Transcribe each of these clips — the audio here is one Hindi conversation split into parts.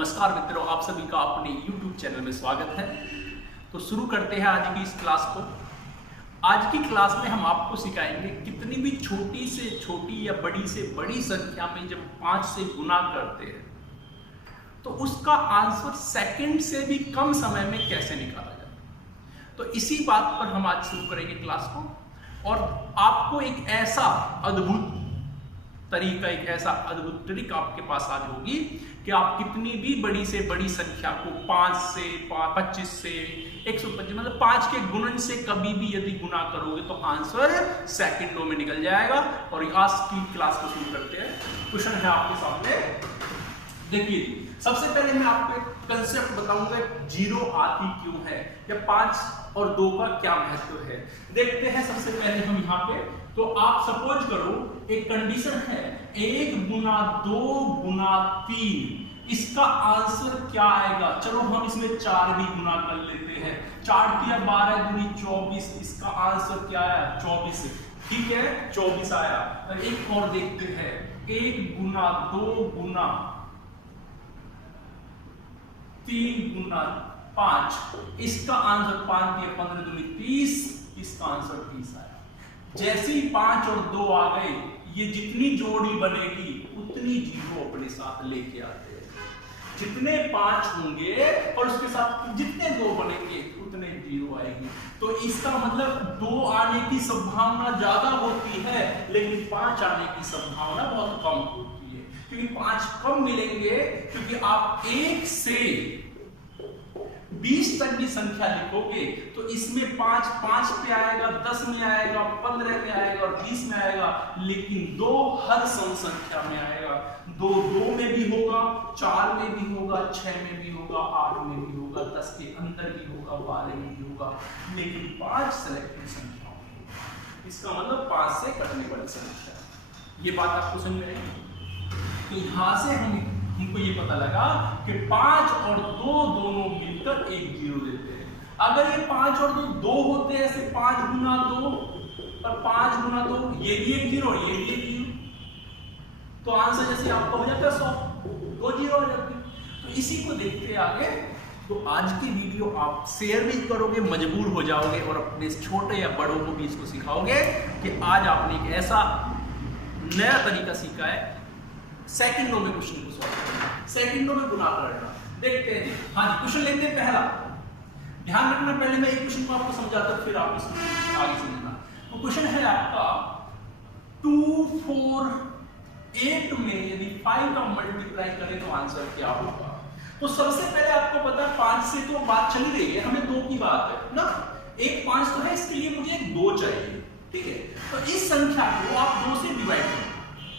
नमस्कार मित्रों, आप सभी का अपने YouTube चैनल में स्वागत है। तो शुरू करते हैं आज की इस क्लास को। आज की क्लास में हम आपको सिखाएंगे कितनी भी छोटी से छोटी या बड़ी से बड़ी संख्या में जब 5 से गुना करते हैं तो उसका आंसर सेकंड से भी कम समय में कैसे निकाला जाए। तो इसी बात पर हम आज शुरू करेंगे क्लास को, और आपको एक ऐसा अद्भुत तरीका, एक ऐसा अद्भुत ट्रिक आपके पास आज होगी कि आप कितनी भी बड़ी से बड़ी संख्या को 5 से 25 से 125 मतलब 5 के गुणन से कभी भी यदि गुना करोगे तो आंसर सेकंडों में निकल जाएगा। और आज की क्लास को शुरू करते हैं। क्वेश्चन है आपके सामने, देखिए। सबसे पहले मैं आपको एक कंसेप्ट बताऊंगा, जीरो आती क्यों है या 5 और 2 का क्या महत्व है। देखते हैं सबसे पहले हम यहाँ पे। तो आप सपोज करो एक कंडीशन है 1 गुना 2 गुना 3, इसका आंसर क्या आएगा। चलो हम इसमें 4 भी गुना कर लेते हैं। 4 किया 12 दूनी 24, इसका आंसर क्या आया 24। ठीक है, 24 आया। और एक और देखते हैं 1 गुना 2 गुना 3 गुना 5, इसका आंसर 5 दिया 15 दूनी 30, इसका आंसर 30 आया। जैसे ही 5 और 2 आ गए, ये जितनी जोड़ी बनेगी उतनी जीरो अपने साथ लेके आते हैं। जितने 5 होंगे और उसके साथ जितने 2 बनेंगे उतने जीरो आएगी। तो इसका मतलब 2 आने की संभावना ज्यादा होती है, लेकिन 5 आने की संभावना बहुत कम होती है, क्योंकि 5 कम मिलेंगे। क्योंकि आप 1 से 20 तक भी संख्या लिखोगे तो इसमें 5 पे आएगा, 10 में आएगा, 15 में आएगा और 20 में आएगा, लेकिन 2 हर सम संख्या में आएगा। 2 में भी होगा, 4 में भी होगा, 6 में भी होगा, 8 में भी होगा, 10 के अंदर भी होगा, 12 में भी होगा, लेकिन 5 सिलेक्टेड संख्या होगी। इसका मतलब 5 से कटने वाली संख्या। ये बात आपको समझ में आई। तो यहां से हमको ये पता लगा कि 5 और 2 दोनों मिलकर एक जीरो देते हैं। अगर ये 5 और 2 होते हैं, ऐसे 5 गुना 2 और 5 गुना 2, ये भी एक जीरो, ये भी एक जीरो, तो आंसर जैसे आपका हो जाता है 100, 2 जीरो हो जाते हैं। तो इसी को देखते आगे। तो आज की वीडियो आप शेयर भी करोगे, मजबूर हो जाओगे और अपने छोटे या बड़ों को भी इसको सिखाओगे कि आज आपने एक ऐसा नया तरीका सीखा है सेकंडों में क्वेश्चन को सॉल्व करना, सेकंडों में गुना करना। देखते हैं। हाँ जी, क्वेश्चन लेते हैं पहला। ध्यान रखना, पहले मैं एक क्वेश्चन को आपको समझाता हूं, फिर आप इसको आगे समझना। तो क्वेश्चन है आपका 2, 4, 8 में यदि 5 का मल्टीप्लाई करें तो आंसर क्या होगा। तो सबसे पहले आपको पता है 5 से तो बात चल रही है, हमें 2 की बात है ना। एक 5 तो है, इसके लिए मुझे एक 2 चाहिए। ठीक है, तो इस संख्या को आप 2 से डिवाइड करें।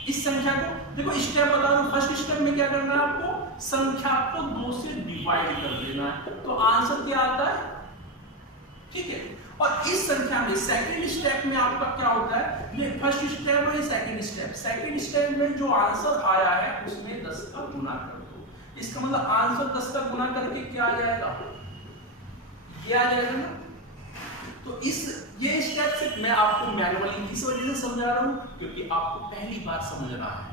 इस संख्या को देखो, स्टेप बता रहा हूं। फर्स्ट स्टेप में क्या करना है आपको, संख्या को 2 से डिवाइड कर देना है, तो आंसर क्या आता है। ठीक है, और इस संख्या में सेकंड स्टेप में आपका क्या होता है, ये फर्स्ट स्टेप और सेकंड स्टेप। सेकंड स्टेप में जो आंसर आया है उसमें 10 का गुना कर दो। इसका मतलब आंसर 10 का गुना करके क्या आ जाएगा, ये आ जाएगा ना। तो ये स्टेप से मैं आपको मैनुअली इस वजह से समझा रहा हूं क्योंकि आपको पहली बार समझना है।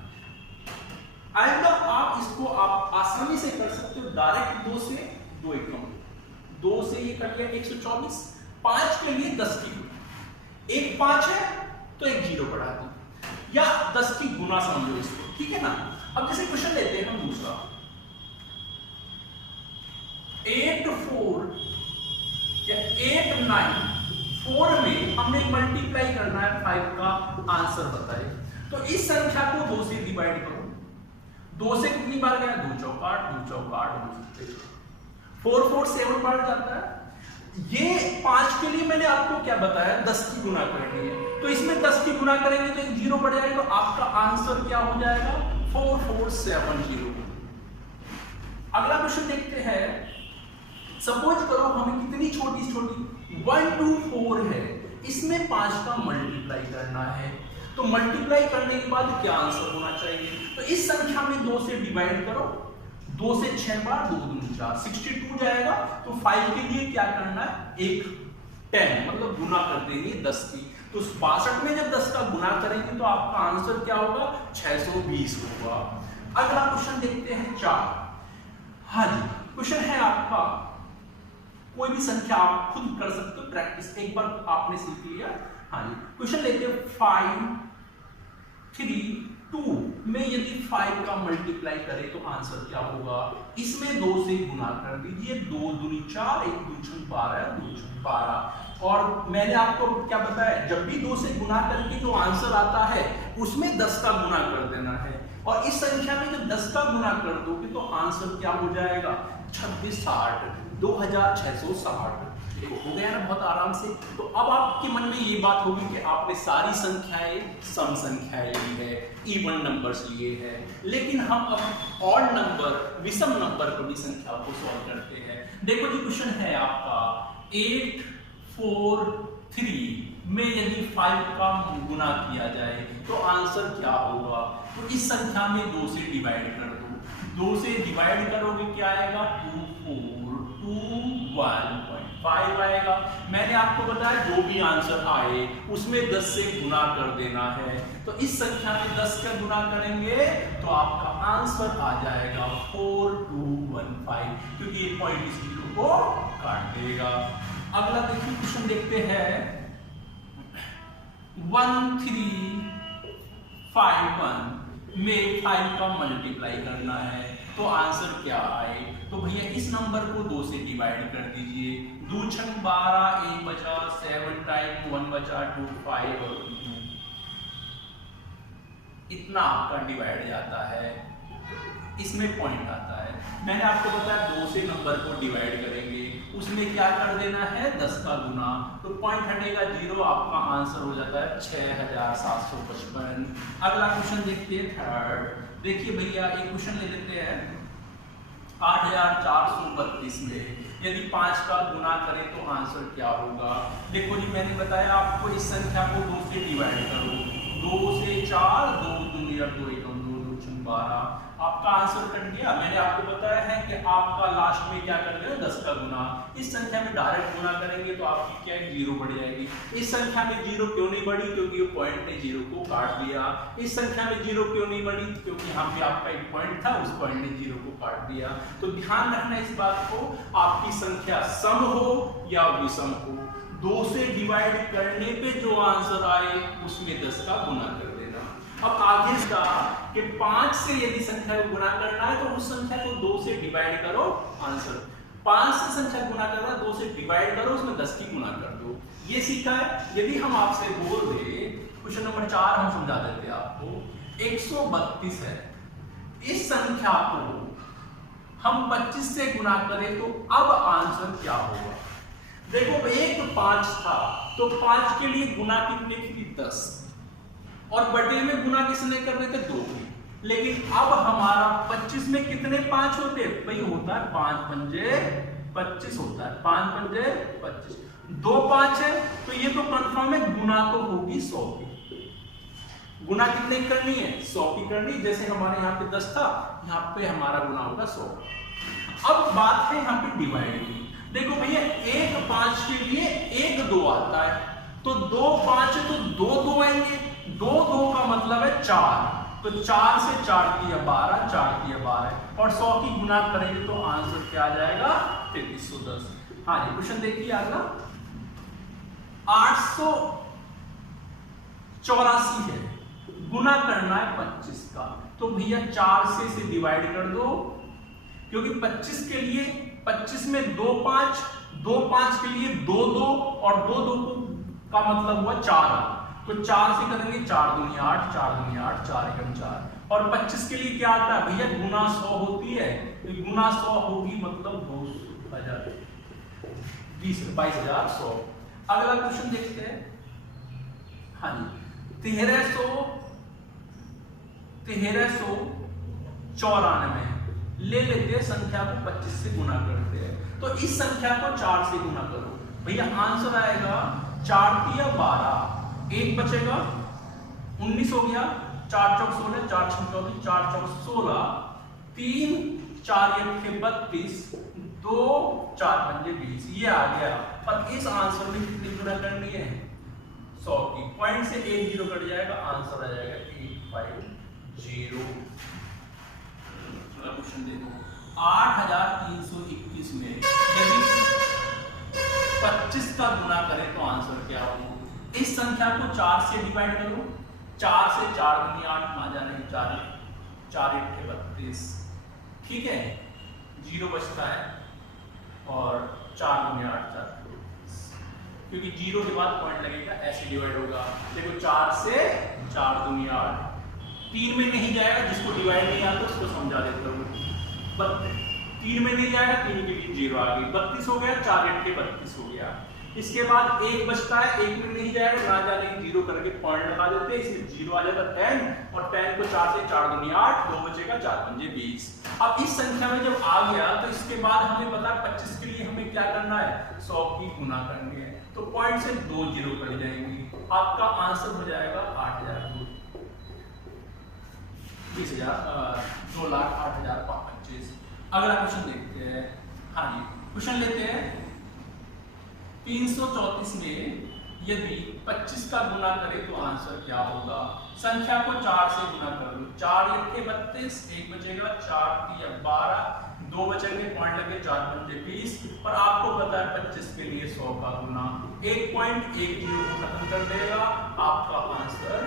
आइंदा आप इसको आप आसानी से कर सकते हो। डायरेक्ट 2 से 2 एकम, 2 से ये कर लिया 124, 5 के लिए 10 की गुना, एक 5 है तो एक जीरो बढ़ा दो, या 10 की गुना समझो इसको। ठीक है ना। अब जैसे क्वेश्चन लेते हैं हम दूसरा, 8, 4 या 8, 9, 4 में हमने मल्टीप्लाई करना है, 5 का आंसर बताइए। तो इस संख्या को 2 से डिवाइड करो। 2 से कितनी बार गया, 2 चौका 8, 2 चौका 8, 4 4 7 बार जाता है। ये 5 के लिए मैंने आपको क्या बताया, 10 की गुना करनी है। तो इसमें 10 की गुना करेंगे तो एक जीरो बढ़ जाएगा, तो आपका आंसर क्या हो जाएगा 4470। अगला क्वेश्चन देखते हैं। सपोज करो हमें कितनी छोटी छोटी 1 2 4 है, इसमें 5 का मल्टीप्लाई करना है। तो मल्टीप्लाई करने के बाद क्या आंसर होना चाहिए। तो इस संख्या में 2 से डिवाइड करो, 2 से 6 बार, 2 दूनी 4, 62 जाएगा। तो 5 के लिए क्या करना है, एक 10 मतलब गुना कर देंगे 10 की। तो 62 में जब 10 का गुना करेंगे तो आपका आंसर क्या होगा, 620 होगा। अगला क्वेश्चन देखते हैं 4। हाँ जी, क्वेश्चन है आपका, कोई भी संख्या आप खुद कर सकते हो प्रैक्टिस, एक बार आपने सीख लिया। हाँ जी, क्वेश्चन लेते हैं 5 3 2 में यदि 5 का मल्टीप्लाई करें तो आंसर क्या होगा? इसमें 2 से गुना कर दीजिए, 2 दूनी 4, 1 2 6 12, 2 6 12। और मैंने आपको क्या बताया, जब भी 2 से गुना करके जो आंसर आता है उसमें 10 का गुना कर देना है। और इस संख्या में जब 10 का गुना कर दोगे तो आंसर क्या हो जाएगा? 2660, 2660। हो गया ना बहुत आराम से। तो अब आपके मन में ये बात होगी कि आपने सारी संख्याएं सम संख्याएं ली है, इवन नंबर्स लिए हैं, लेकिन हम अब ऑड नंबर, विषम नंबर को भी संख्या को सॉल्व करते हैं। देखो जी, क्वेश्चन है आपका 8 4 3 में यदि 5 का गुना किया जाए तो आंसर क्या होगा? तो इस संख्या में 2 से डिवाइड कर दो, 2 से डिवाइड करोगे क्या आएगा? 2 4 2 1.5 आएगा। मैंने आपको बताया जो भी आंसर आए उसमें 10 से गुना कर देना है। तो इस संख्या में 10 का गुना करेंगे तो आपका आंसर आ जाएगा 4215, क्योंकि ये पॉइंट इस जीरो को काट देगा। अगला देखिए, क्वेश्चन देखते हैं 1351 में 5 का मल्टीप्लाई करना है तो आंसर क्या आए? तो भैया इस नंबर को 2 से डिवाइड कर दीजिए, 2 6 12, 1 बचा 7 टाइम 1 बचा 2 5 और 2, इतना आपका डिवाइड जाता है। इसमें पॉइंट आता है। मैंने आपको बताया 2 से नंबर को डिवाइड करेंगे, उसमें क्या कर देना है? 10 का गुना, तो पॉइंट हटेगा 0, आपका आंसर हो जाता है 6755। अगला क्वेश्चन देखते हैं थर्ड। देखिए भैया, एक क्वेश्चन ले लेते हैं 8432 में यदि 5 का गुना करें तो आंसर क्या होगा? देखो जी, मैंने बताया आपको इस संख्या को 2 से डिवाइड करो, 2 से 4, 2 दूनी 2 एकम 2 2 6 12, आपका आंसर कट गया। मैंने आपको बताया है कि आपका लास्ट में क्या कर देना? 10 का गुना। इस संख्या में डायरेक्ट गुना करेंगे तो आपकी क्या है? 0 बढ़ जाएगी। इस संख्या में 0 क्यों नहीं बढ़ी? क्योंकि पॉइंट ने 0 को काट दिया। इस संख्या में 0 क्यों नहीं बढ़ी? क्योंकि यहाँ पे आपका एक पॉइंट था, उस पॉइंट ने 0 को काट दिया। तो ध्यान रखना इस बात को, आपकी संख्या सम हो या विषम हो, 2 से डिवाइड करने पे जो आंसर आए उसमें 10 का गुना कर देना। अब आगे इसका कि 5 से यदि संख्या को गुना करना है तो उस संख्या को 2 से डिवाइड करो, आंसर 5 से संख्या गुना करना, 2 से डिवाइड करो, उसमें 10 की गुना कर दो। ये सीखा है। यदि हम आपसे बोल दे, क्वेश्चन नंबर 4 हम समझा देते आपको, 132 है, इस संख्या को हम 25 से गुना करें तो अब आंसर क्या होगा? देखो, एक 5 था तो 5 के लिए गुना कितने की थी? 10, और बटे में गुना किसने कर रहे थे? 2। लेकिन अब हमारा 25 में कितने 5 होते? भाई होता है 5 पंजे 25 होता है, 5 पंजे 25, 2 5 है तो ये तो कंफर्म है गुना तो होगी 100 की। गुना कितने करनी है? 100 की करनी। जैसे हमारे यहाँ पे 10 था, यहाँ पे हमारा गुना होगा 100। अब बात है यहाँ पे डिवाइड की। देखो भैया, 1 5 के लिए 1 2 आता है, तो 2 5 है तो 2 2 आएंगे, 2 2 का मतलब है 4, तो 4 से 4 किया 12, 4 किया 12, और 100 की गुना करेंगे तो आंसर क्या आ जाएगा? 3310। हाँ जी, क्वेश्चन देखिए अगला 884 है, गुना करना है 25 का, तो भैया 4 से डिवाइड कर दो, क्योंकि 25 के लिए 25 में 2 5, 2 5 के लिए 2 2, और 2 2 का मतलब हुआ 4, तो 4 से करेंगे 4 दूनी 8, 4 दूनी 8, 4 एकम 4, और 25 के लिए क्या आता है भैया? गुना 100 होती है, तो गुना 100 होगी मतलब 2000, 22,100। अगला क्वेश्चन देखते हैं। हाँ जी, 1394 ले लेते हैं, संख्या को 25 से गुना करते हैं, तो इस संख्या को 4 से गुना करो, भैया आंसर आएगा 4 तिया 12, 1 बचेगा 19 हो गया, 4 चौक 16, 4 छक 24, 4 चौक 16, 3 4 1 के 32, 2 4 पंजे 20, ये आ गया। और इस आंसर में कितनी गुना करनी है? 100 की। पॉइंट से 1 0 कट जाएगा, आंसर आ जाएगा 850। क्वेश्चन देखो 8321 में यदि 25 का गुना करें तो आंसर क्या होगा? इस संख्या को 4 से डिवाइड करो, 4 से 4 दूनी 8, ना जाने 4 4 8 32, ठीक है, 0 बचता है और 4 दूनी 8 4, क्योंकि 0 के बाद पॉइंट लगेगा, ऐसे डिवाइड होगा। देखो 4 से 4 दूनी 8, 3 में नहीं जाएगा, जिसको डिवाइड नहीं आता उसको समझा देता हूँ। 3 में नहीं जाएगा, 3 के लिए 0 आ गई, 32 हो गया, 4 8 32 हो गया। इसके बाद 1 बचता है, 1 में नहीं जाएगा, ना जाने 0 करके पॉइंट लगा देते हैं, इसलिए 0 आ जाता 10, और 10 को 4 से 4 दूनी 8, 2 बचेगा, 4 पंजे 20। अब इस संख्या में जब आ गया तो इसके बाद हमें पता है 25 के लिए हमें क्या करना है, 100 की गुना करनी है, तो पॉइंट से 2 0 कट जाएंगी, आपका आंसर हो जाएगा 8000, 2,08,025। अगला क्वेश्चन देखते हैं। हाँ जी, क्वेश्चन लेते हैं। 334 में यदि 25 का गुना करें तो आंसर क्या होगा? संख्या को 4 से गुना कर लो, 4 1 32, 1 बचेगा, 4 3 12, 2 बचेंगे, पॉइंट लगे, 4 पंजे 20, और आपको पता है 25 के लिए 100 का गुना 1.10 को खत्म कर देगा, आपका आंसर।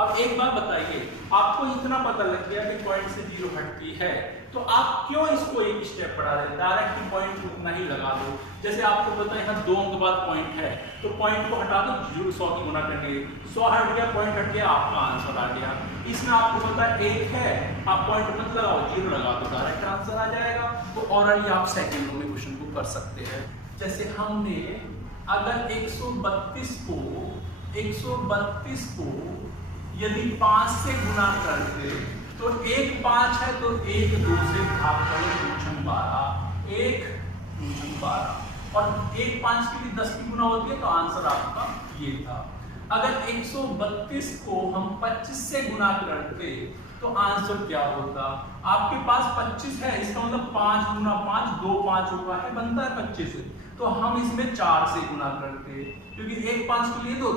अब एक बात बताइए, आपको इतना पता लग गया कि पॉइंट से 0 हटती है, तो आप क्यों इसको एक स्टेप बढ़ा दें, डायरेक्ट पॉइंट उतना ही लगा दो। जैसे आपको पता है यहाँ 2 अंक बाद पॉइंट है, तो पॉइंट को हटा दो, 100 की गुना करने, 100 हट गया, पॉइंट हट गया, आपका आंसर आ गया। इसमें आपको पता है 1 है, आप पॉइंट मत लगाओ, 0 लगा दो, डायरेक्ट आंसर आ जाएगा। तो ऑलरेडी आप सेकंडों में क्वेश्चन को कर सकते हैं। जैसे हमने अगर 132 को यदि 5 से गुना करते तो 1 5 है, तो 1 2 से भाग करो, 12, 1 12, और 1 5 के लिए 10 की गुना होती है, तो आंसर आपका ये था। अगर 132 को हम 25 से गुना करते तो आंसर क्या होता? आपके पास 25 है, इसका मतलब 5 गुना 5, 2 5 होगा है, बनता है 25, तो हम इसमें 4 से गुना करते, क्योंकि 1 5 के लिए 2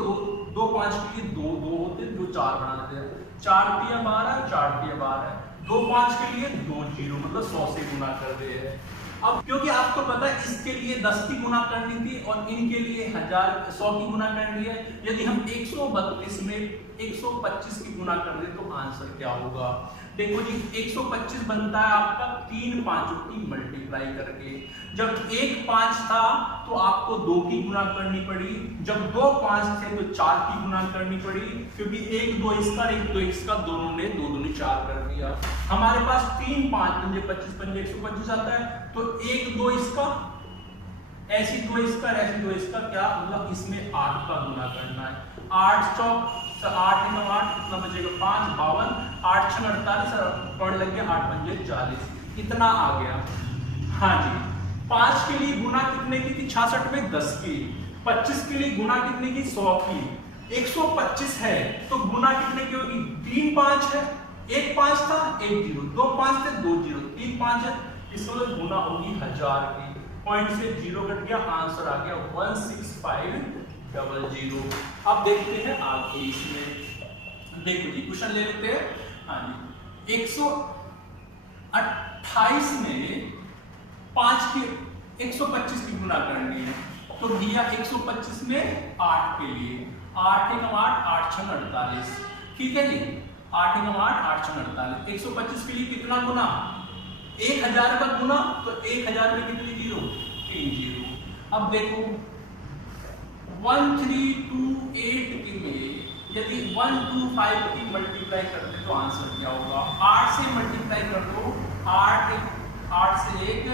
2 5 के लिए 2 2 होते, जो 4 बना देते हैं, 4 3 12, 4 3 12, 2 5 के लिए 2 0, मतलब 100 से गुना कर दे हैं। अब क्योंकि आपको पता है इसके लिए 10 की गुना करनी थी और इनके लिए 100 की गुना करनी है, यदि हम 132 में 125 की गुना कर दे तो आंसर क्या होगा? देखो जी, 125 बनता है आपका 3 5 की मल्टीप्लाई करके। जब 1 5 था तो आपको 2 की गुना करनी पड़ी, जब 2 5 थे तो 4 की गुना करनी पड़ी, क्योंकि 1 2 इसका 1 2 इसका, दोनों ने 2 दूनी 4 कर दिया। हमारे पास 3 5 पंजे 25 पंजे 125 आता है, तो 1 2 इसका, ऐसी 2 इसका, ऐसी 2 इसका, क्या मतलब इसमें 8 का गुना करना है। 8 चौक 8 कितना बचेगा, 5 52, 8 6 48, और लग गया 8 पंजे 40, इतना आ गया। हाँ जी, 5 के लिए गुना कितने की थी? 66 में 10 की। 25 के लिए गुना कितने की? 100 की। 125 है तो गुना कितने की होगी? 3 5 है, 1 5 था 1 0, 2 5 थे 2 0, 3 5 है, इसमें गुना होगी 1000 की। पॉइंट से 0 कट गया, आंसर आ गया 16500। अब देखते हैं आगे इसमें। देखो जी, क्वेश्चन ले लेते हैं। हाँ जी, 128 में 5 की 125 की गुना करनी है, तो भैया 125 में 8 के लिए 8 1 8 8 6 48, ठीक है जी, 8 1 8 8 6 48। 125 के लिए कितना गुना? 1000 का गुना, तो 1000 में कितनी 0? 3 0। अब देखो 1328 के में यदि 125 की मल्टीप्लाई करते तो आंसर क्या होगा? 8 से मल्टीप्लाई कर दो, 8 से 1,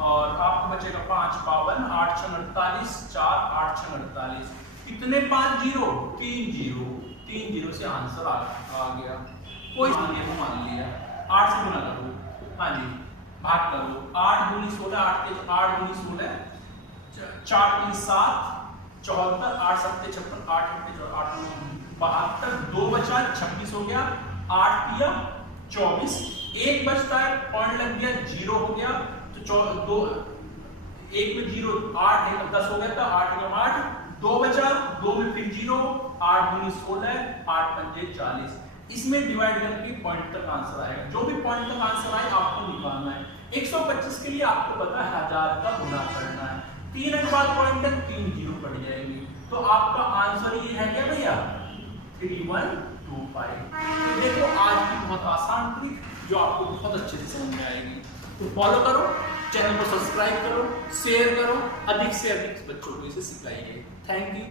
और आपको बचेगा 5 52, 8 6 48, 4 8 6 48, कितने 5 0? 3 0, 3 0 से आंसर आ गया। कोई मान लिया 8 से गुना करो, हाँ जी, भाग करो, 8 दूनी 16, 8 दूनी 16, 4 3 7 74, 8 7 56, 8 8 72, 2 बचा 26 हो गया, 8 दिया 24, 1 बचता है, पॉइंट लग गया, 0 हो गया, तो 2 1 में 0, 8 10 हो गया था, 8 में 8, 2 बचा, 2 में फिर 0, 8 दूनी 16, 8 पंजे 40, इसमें डिवाइड करके पॉइंट तक आंसर आएगा। जो भी पॉइंट तक आंसर आए आपको निकालना है। 125 के लिए आपको पता है 1000 का गुना करना है। 3 अंक बाद पॉइंट तक 3 जीरो पड़ जाएंगे, तो आपका आंसर ये है क्या भैया 3125। तो देखो आज की बहुत आसान ट्रिक जो आपको बहुत अच्छे से समझ में आएगी। तो फॉलो करो, चैनल को सब्सक्राइब करो, शेयर करो, अधिक से अधिक बच्चों को इसे सिखाइए। Thank you.